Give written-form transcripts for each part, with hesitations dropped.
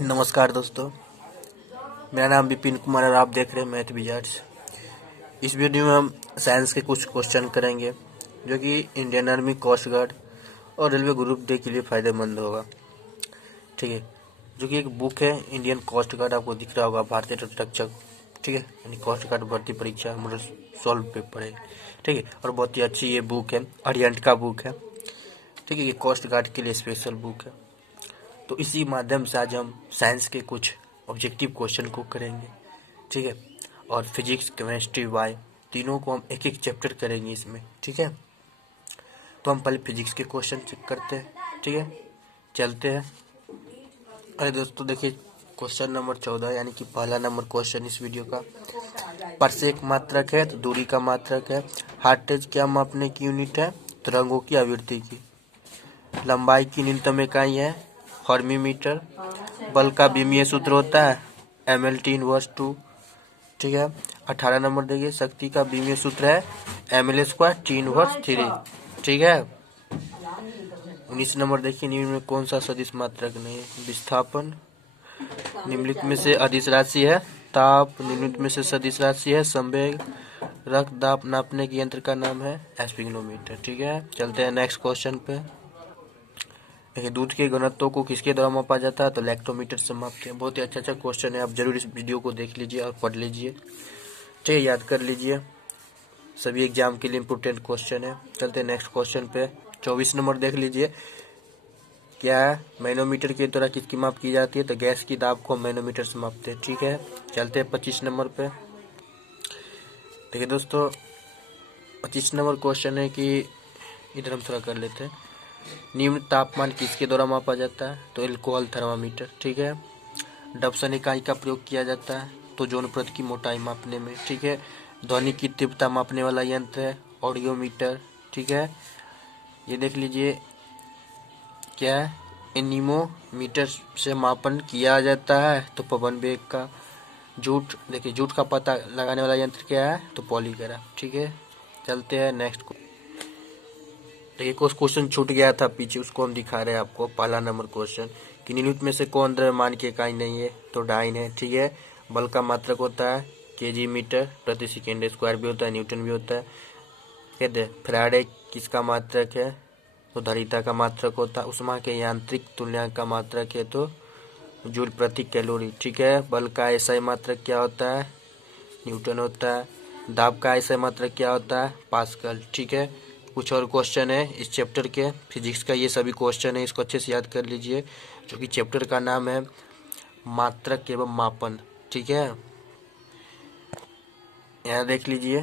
नमस्कार दोस्तों, मेरा नाम विपिन कुमार और आप देख रहे हैं मैथ विजार्ड्स। इस वीडियो में हम साइंस के कुछ क्वेश्चन करेंगे जो कि इंडियन आर्मी, कोस्ट गार्ड और रेलवे ग्रुप डी के लिए फ़ायदेमंद होगा। ठीक है, जो कि एक बुक है इंडियन कोस्ट गार्ड, आपको दिख रहा होगा, भारतीय तटरक्षक। ठीक है, यानी कोस्ट गार्ड भर्ती परीक्षा मॉडल सॉल्व पेपर है। ठीक है, और बहुत ही अच्छी ये बुक है, अरिहंत का बुक है। ठीक है, ये कोस्ट गार्ड के लिए स्पेशल बुक है। तो इसी माध्यम से आज हम साइंस के कुछ ऑब्जेक्टिव क्वेश्चन को करेंगे। ठीक है, और फिजिक्स, केमिस्ट्री, वाई तीनों को हम एक एक चैप्टर करेंगे इसमें। ठीक है, तो हम पहले फिजिक्स के क्वेश्चन चेक करते हैं। ठीक है, चलते हैं। अरे दोस्तों देखिए, क्वेश्चन नंबर 14 यानी कि पहला नंबर क्वेश्चन इस वीडियो का। प्रत्येक मात्रक है तो दूरी का मात्रक है। हार्टेज क्या मापने की यूनिट है? तरंगों की आवृत्ति की। लंबाई की न्यूनतम इकाई है हॉर्मीमीटर। बल का विमीय सूत्र होता है mL/2। ठीक है, 18 नंबर देखिए, शक्ति का विमीय सूत्र है mL²T−3। ठीक है, 19 नंबर देखिए, निम्न में कौन सा सदिश मात्रक नहीं है? विस्थापन। निम्नलिखित में से अदिश राशि है ताप। निम्नलिखित में से सदिश राशि है संवेग। रक्तदाब नापने के यंत्र का नाम है स्फिग्नोमीटर। ठीक है, चलते हैं नेक्स्ट क्वेश्चन पे। देखिए, दूध के घनत्व को किसके द्वारा मापा जाता है? तो लैक्टोमीटर से मापते हैं। बहुत ही अच्छा क्वेश्चन है, आप जरूर इस वीडियो को देख लीजिए और पढ़ लीजिए। ठीक है, याद कर लीजिए, सभी एग्जाम के लिए इम्पोर्टेंट क्वेश्चन है। चलते हैं नेक्स्ट क्वेश्चन पे। 24 नंबर देख लीजिए, क्या है? मैनोमीटर के द्वारा किसकी माप की जाती है? तो गैस की दाब को मैनोमीटर से मापते हैं। ठीक है, चलते हैं 25 नंबर पे। देखिए दोस्तों, 25 नंबर क्वेश्चन है कि इधर हम थोड़ा कर लेते हैं। निम्न तापमान किसके द्वारा मापा जाता है? तो एल्कोहल थर्मामीटर। ठीक है, डबसन इकाई का प्रयोग किया जाता है तो जौनप्रद की मोटाई मापने में। ठीक है, ध्वनि की तीव्रता मापने वाला यंत्र है ऑडियोमीटर। ठीक है, ये देख लीजिए, क्या है? एनीमोमीटर से मापन किया जाता है तो पवन वेग का। जूट, देखिए जूट का पता लगाने वाला यंत्र क्या है? तो पॉलीग्राफ। ठीक है, चलते हैं नेक्स्ट। देखिए, कुछ क्वेश्चन छूट गया था पीछे, उसको हम दिखा रहे हैं आपको। पहला नंबर क्वेश्चन कि निम्नलिखित में से कौन द्रव्यमान की इकाई नहीं है? तो डाइन है। ठीक है, बल का मात्रक होता है केजी मीटर प्रति सेकेंड स्क्वायर भी होता है, न्यूटन भी होता है। कहते हैं फैराडे किसका मात्रक है? तो धारिता का मात्रक होता है। उष्मा के यांत्रिक तुल्यांक का मात्रक है तो जूल प्रति कैलोरी। ठीक है, बल का एसआई मात्रक क्या होता है? न्यूटन होता है। दाब का एसआई मात्रक क्या होता है? पास्कल। ठीक है, कुछ और क्वेश्चन है इस चैप्टर के फिजिक्स का, ये सभी क्वेश्चन है, इसको अच्छे से याद कर लीजिए, जो कि चैप्टर का नाम है मात्रक एवं मापन। ठीक है, यहाँ देख लीजिए,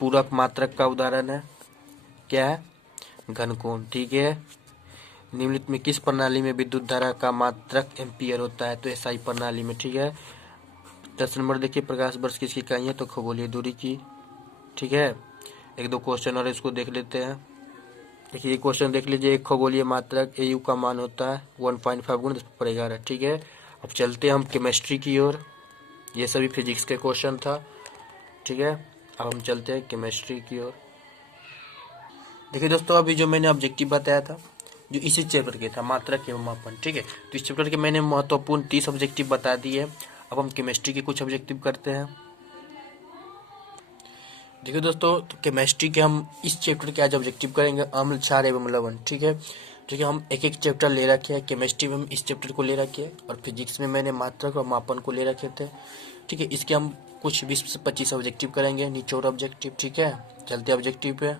पूरक मात्रक का उदाहरण है क्या है? घनकोण। ठीक है, निम्नलिखित में किस प्रणाली में विद्युत धारा का मात्रक एम्पियर होता है? तो एसआई प्रणाली में। ठीक है, 10 नंबर देखिए, प्रकाश वर्ष किसकी इकाई है? तो खगोलीय दूरी की। ठीक है, एक दो क्वेश्चन और इसको देख लेते हैं। देखिए, ये क्वेश्चन देख लीजिए, एक खगोलीय मात्रक एयू का मान होता है 1.5 × 10⁻11। ठीक है, अब चलते हैं हम केमिस्ट्री की ओर। ये सभी फिजिक्स के क्वेश्चन था। ठीक है, अब हम चलते हैं केमिस्ट्री की ओर। देखिए दोस्तों, अभी जो मैंने ऑब्जेक्टिव बताया था, जो इसी चैप्टर के था, मात्रक एवं मापन। ठीक है, तो इस चैप्टर के मैंने महत्वपूर्ण 30 ऑब्जेक्टिव बता दिए। अब हम केमिस्ट्री के कुछ ऑब्जेक्टिव करते हैं। देखिए दोस्तों, तो केमिस्ट्री के हम इस चैप्टर के आज ऑब्जेक्टिव करेंगे अम्ल, क्षार एवं लवण। ठीक है, जो कि हम एक एक चैप्टर ले रखे हैं। केमिस्ट्री में हम इस चैप्टर को ले रखे हैं और फिजिक्स में मैंने मात्रक और मापन को ले रखे थे। ठीक है, इसके हम कुछ 20 से 25 ऑब्जेक्टिव करेंगे, निचोड़ ऑब्जेक्टिव। ठीक है, चलते ऑब्जेक्टिव पे।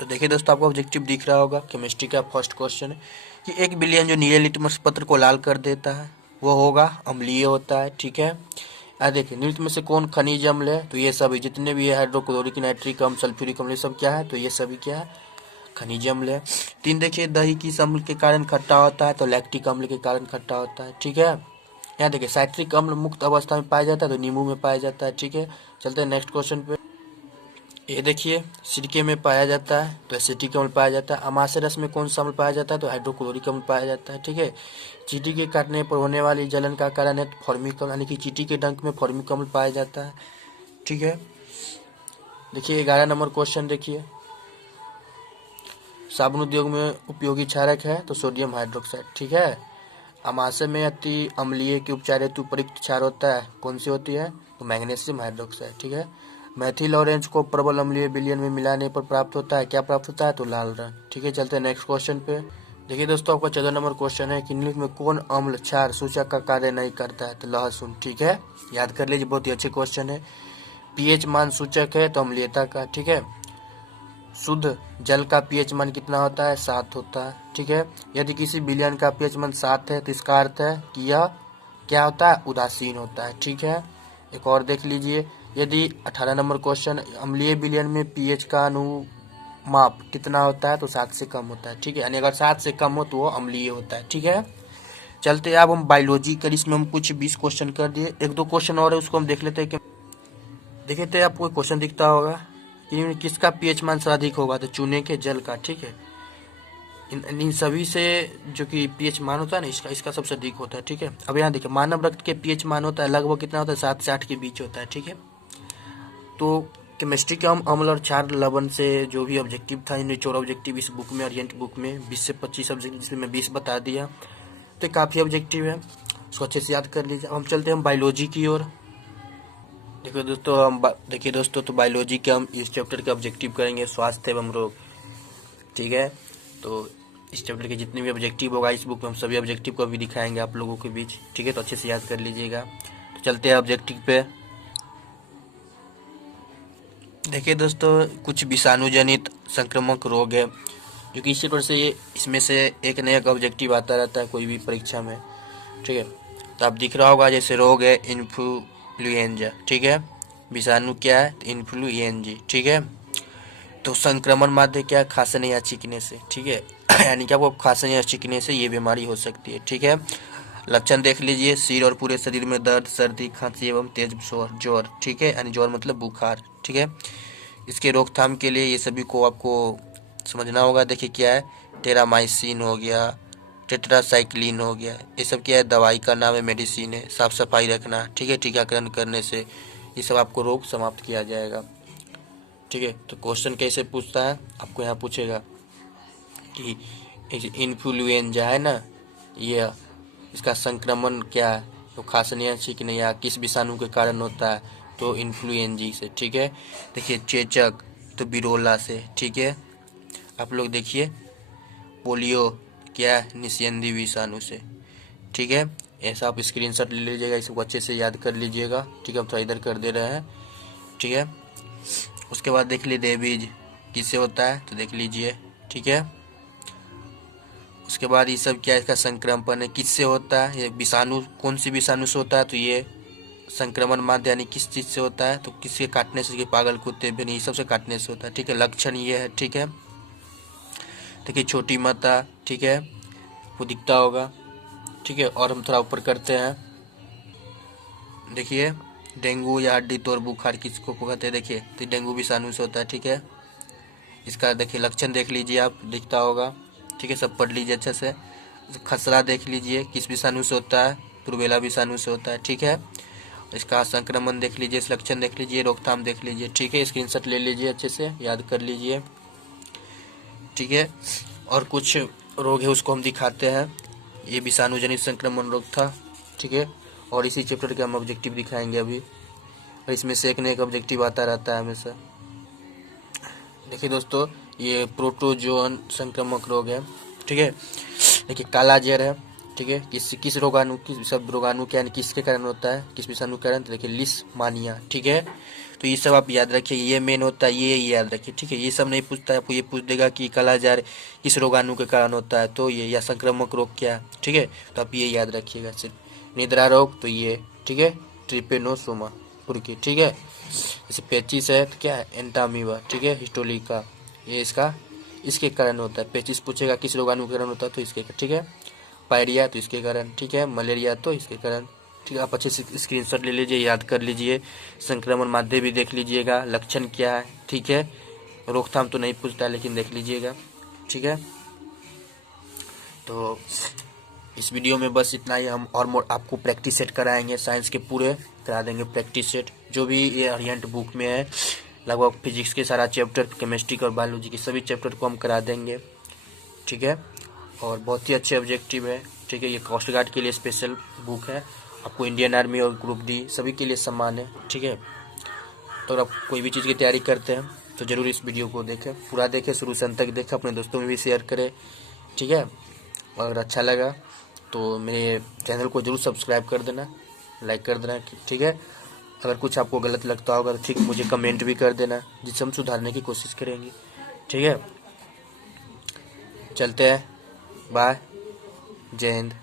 तो देखिए दोस्तों, आपको ऑब्जेक्टिव दिख रहा होगा। केमिस्ट्री का फर्स्ट क्वेश्चन है कि 1 बिलियन जो नीले लिटमस पत्र को लाल कर देता है वो होगा अम्लीय होता है। ठीक है, देखिए, निम्नलिखित में से कौन खनिज अम्ल है? तो ये सभी जितने भी है, हाइड्रोक्लोरिक, नाइट्रिक अम्ल, सल्फ्यूरिक अम्ल, ये सब क्या है? तो ये सभी क्या है? खनिज अम्ल है। 3 देखिए, दही किस अम्ल के कारण खट्टा होता है? तो लैक्टिक अम्ल के कारण खट्टा होता है। ठीक है, यहाँ देखिए, साइट्रिक अम्ल मुक्त अवस्था में पाया जाता है तो नींबू में पाया जाता है। ठीक है, चलते हैं नेक्स्ट क्वेश्चन पे। ये देखिए, सिरके में पाया जाता है तो एसिटिक अम्ल पाया जाता है। अमाशय रस में कौन सा अम्ल पाया जाता है? तो हाइड्रोक्लोरिक अम्ल पाया जाता है। ठीक है, चींटी के काटने पर होने वाली जलन का कारण है फॉर्मिक अम्ल, यानी कि चींटी के डंक में फॉर्मिक अम्ल पाया जाता है। ठीक है, देखिए 11 नंबर क्वेश्चन देखिए, साबुन उद्योग में उपयोगी क्षारक है तो सोडियम हाइड्रोक्साइड। ठीक है, अमाशय में अति अम्लीय के उपचार हेतु प्रयुक्त क्षार होता है, कौन सी होती है? तो मैग्नीशियम हाइड्रोक्साइड। ठीक है। मेथिल ऑरेंज को प्रबल अम्लीय विलयन में मिलाने पर प्राप्त होता है, क्या प्राप्त होता है? तो लाल रंग। ठीक है, चलते हैं नेक्स्ट क्वेश्चन पे। देखिए दोस्तों, आपका 14 नंबर क्वेश्चन है कि निम्नलिखित में कौन अम्ल क्षार सूचक का कार्य नहीं करता है? तो लहसुन। ठीक है, याद कर लीजिए, बहुत ही अच्छे क्वेश्चन है। पीएच मान सूचक है तो अम्लीयता का। ठीक है। शुद्ध जल का पीएच मान कितना होता है? 7 होता है। ठीक है। यदि किसी विलयन का पीएच मान 7 है तो इसका अर्थ है कि यह क्या होता है? उदासीन होता है। ठीक है। एक और देख लीजिए, यदि 18 नंबर क्वेश्चन, अम्लीय विलयन में पीएच का अनुमाप कितना होता है? तो 7 से कम होता है। ठीक है, यानी अगर 7 से कम हो तो वो अम्लीय होता है। ठीक है। चलते अब हम बायोलॉजी कर, इसमें हम कुछ 20 क्वेश्चन कर दिए, 1-2 क्वेश्चन और है उसको हम देख लेते हैं। कि देखिए तो आपको क्वेश्चन दिखता होगा कि किसका पीएच मान सर्वाधिक होगा? तो चूने के, जल का। ठीक है। इन सभी से जो कि पीएच मान होता है ना, इसका सबसे अधिक होता है। ठीक है। अब यहाँ देखिए, मानव रक्त के पीएच मान होता है लगभग कितना होता है? 7 से 8 के बीच होता है। ठीक है। तो केमिस्ट्री के हम अम्ल और क्षार लवण से जो भी ऑब्जेक्टिव था, निचोड़ ऑब्जेक्टिव इस बुक में, ओरिएंट बुक में 20 से 25 ऑब्जेक्टिव, जिसमें मैं 20 बता दिया, तो काफ़ी ऑब्जेक्टिव है, उसको अच्छे से याद कर लीजिए। अब हम चलते हैं बायोलॉजी की ओर। देखिए दोस्तों, तो बायोलॉजी के हम इस चैप्टर के ऑब्जेक्टिव करेंगे स्वास्थ्य एवं रोग। ठीक है। तो इस चैप्टर के जितने भी ऑब्जेक्टिव होगा इस बुक में, हम सभी ऑब्जेक्टिव को भी दिखाएंगे आप लोगों के बीच। ठीक है, तो अच्छे से याद कर लीजिएगा। तो चलते हैं ऑब्जेक्टिव पे। देखिए दोस्तों, कुछ विषाणु जनित संक्रामक रोग है जो कि इसी तरह से इसमें से एक नया ऑब्जेक्टिव आता रहता है कोई भी परीक्षा में। ठीक है। तो आप दिख रहा होगा, जैसे रोग है इन्फ्लुएंजा। ठीक है। विषाणु क्या है? तो इन्फ्लुएंजी। ठीक है। तो संक्रमण माध्य क्या है? खांसने या छींकने से। ठीक है। यानी कि आपको खांसने या छींकने से ये बीमारी हो सकती है। ठीक है। लक्षण देख लीजिए, सिर और पूरे शरीर में दर्द, सर्दी, खांसी एवं तेज ज्वर। ठीक है, यानी ज्वर मतलब बुखार। ठीक है। इसके रोकथाम के लिए ये सभी को आपको समझना होगा। देखिए क्या है, टेरामाइसिन हो गया, टेट्रासाइक्लिन हो गया, ये सब क्या है? दवाई का नाम है, मेडिसिन है। साफ सफाई रखना। ठीक है। टीकाकरण करने से ये सब आपको रोग समाप्त किया जाएगा। ठीक है। तो क्वेश्चन कैसे पूछता है? आपको यहाँ पूछेगा कि इन्फ्लुएंजा है ना, ये इसका संक्रमण क्या है? तो खांसने या छींकने या किस विषाणु के कारण होता है? तो इन्फ्लुएंजी से। ठीक है। देखिए चेचक तो बिरोला से। ठीक है। आप लोग देखिए, पोलियो क्या है? निस्यंदी विषाणु से। ठीक है। ऐसा आप स्क्रीनशॉट ले लीजिएगा, इसको अच्छे से याद कर लीजिएगा। ठीक है, हम थोड़ा इधर कर दे रहे हैं। ठीक है। उसके बाद देख लीजिए रेबीज किससे होता है? तो देख लीजिए। ठीक है। उसके बाद ये सब क्या, इसका संक्रमण है, किससे होता है? ये विषाणु, कौन सी विषाणु से होता है? तो ये संक्रमण माध्य यानी किस चीज़ से होता है? तो किसके काटने से? पागल कुत्ते भी नहीं, सबसे काटने से होता है। ठीक है। लक्षण ये है। ठीक है। देखिए छोटी माता। ठीक है, वो दिखता होगा। ठीक है। और हम थोड़ा ऊपर करते हैं। देखिए डेंगू या हड्डी तोड़ बुखार किसको कहते हैं? देखिए तो डेंगू विषाणु से होता है। ठीक है। इसका देखिए लक्षण देख लीजिए, आप दिखता होगा। ठीक है, सब पढ़ लीजिए अच्छे से। खसरा देख लीजिए किस विषाणु से होता है? रुबेला विषाणु से होता है। ठीक है। इसका संक्रमण देख लीजिए, इस लक्षण देख लीजिए, रोकथाम देख लीजिए। ठीक है, स्क्रीनशॉट ले लीजिए, अच्छे से याद कर लीजिए। ठीक है। और कुछ रोग है उसको हम दिखाते हैं। ये विषाणु जनित संक्रमण रोग था। ठीक है। और इसी चैप्टर के हम ऑब्जेक्टिव दिखाएंगे अभी, और इसमें से एक न एक ऑब्जेक्टिव आता रहता है हमेशा। देखिए दोस्तों, ये प्रोटोजोन संक्रामक रोग है। ठीक है। देखिए काला जर है। ठीक है। किस रोगाणु, किस सब रोगाणु क्या किसके कारण होता है? किस विषाणु के कारण? तो देखिए लिस्मानिया। ठीक है। तो ये सब आप याद रखिए, ये मेन होता है, ये याद रखिए। ठीक है। ये सब नहीं पूछता है, आपको ये पूछ देगा कि काला जार किस रोगाणु के कारण होता है, तो ये, या संक्रामक रोग क्या है। ठीक है। तो आप ये याद रखिएगा सिर्फ। निद्रा रोग तो ये। ठीक है, ट्रिपेनोसोमा पुरकी। ठीक है। जैसे पेचिस है तो क्या है? एंटामीबा। ठीक है, हिस्टोलिका, ये इसके कारण होता है। पेचिस पूछेगा किस रोगाणु के कारण होता है, तो इसके। ठीक है। पायरिया तो इसके कारण। ठीक है। मलेरिया तो इसके कारण। ठीक है, आप अच्छे से स्क्रीनशॉट ले लीजिए, याद कर लीजिए। संक्रमण माध्य भी देख लीजिएगा, लक्षण क्या है। ठीक है। रोकथाम तो नहीं पूछता है, लेकिन देख लीजिएगा। ठीक है। तो इस वीडियो में बस इतना ही। हम और आपको प्रैक्टिस सेट कराएंगे, साइंस के पूरे करा देंगे प्रैक्टिस सेट, जो भी ये ओरिएंट बुक में है। लगभग फिजिक्स के सारा चैप्टर, केमिस्ट्री और बायोलॉजी के सभी चैप्टर को हम करा देंगे। ठीक है। और बहुत ही अच्छे ऑब्जेक्टिव है। ठीक है, ये कोस्ट गार्ड के लिए स्पेशल बुक है, आपको इंडियन आर्मी और ग्रुप डी सभी के लिए समान है। ठीक है, तो अगर आप कोई भी चीज़ की तैयारी करते हैं तो ज़रूर इस वीडियो को देखें, पूरा देखें, शुरू से अंत तक देखें, अपने दोस्तों में भी शेयर करें। ठीक है, अगर अच्छा लगा तो मेरे चैनल को जरूर सब्सक्राइब कर देना, लाइक कर देना। ठीक है, अगर कुछ आपको गलत लगता होगा तो ठीक मुझे कमेंट भी कर देना, जिससे हम सुधारने की कोशिश करेंगे। ठीक है, चलते हैं, बाय, जय हिंद।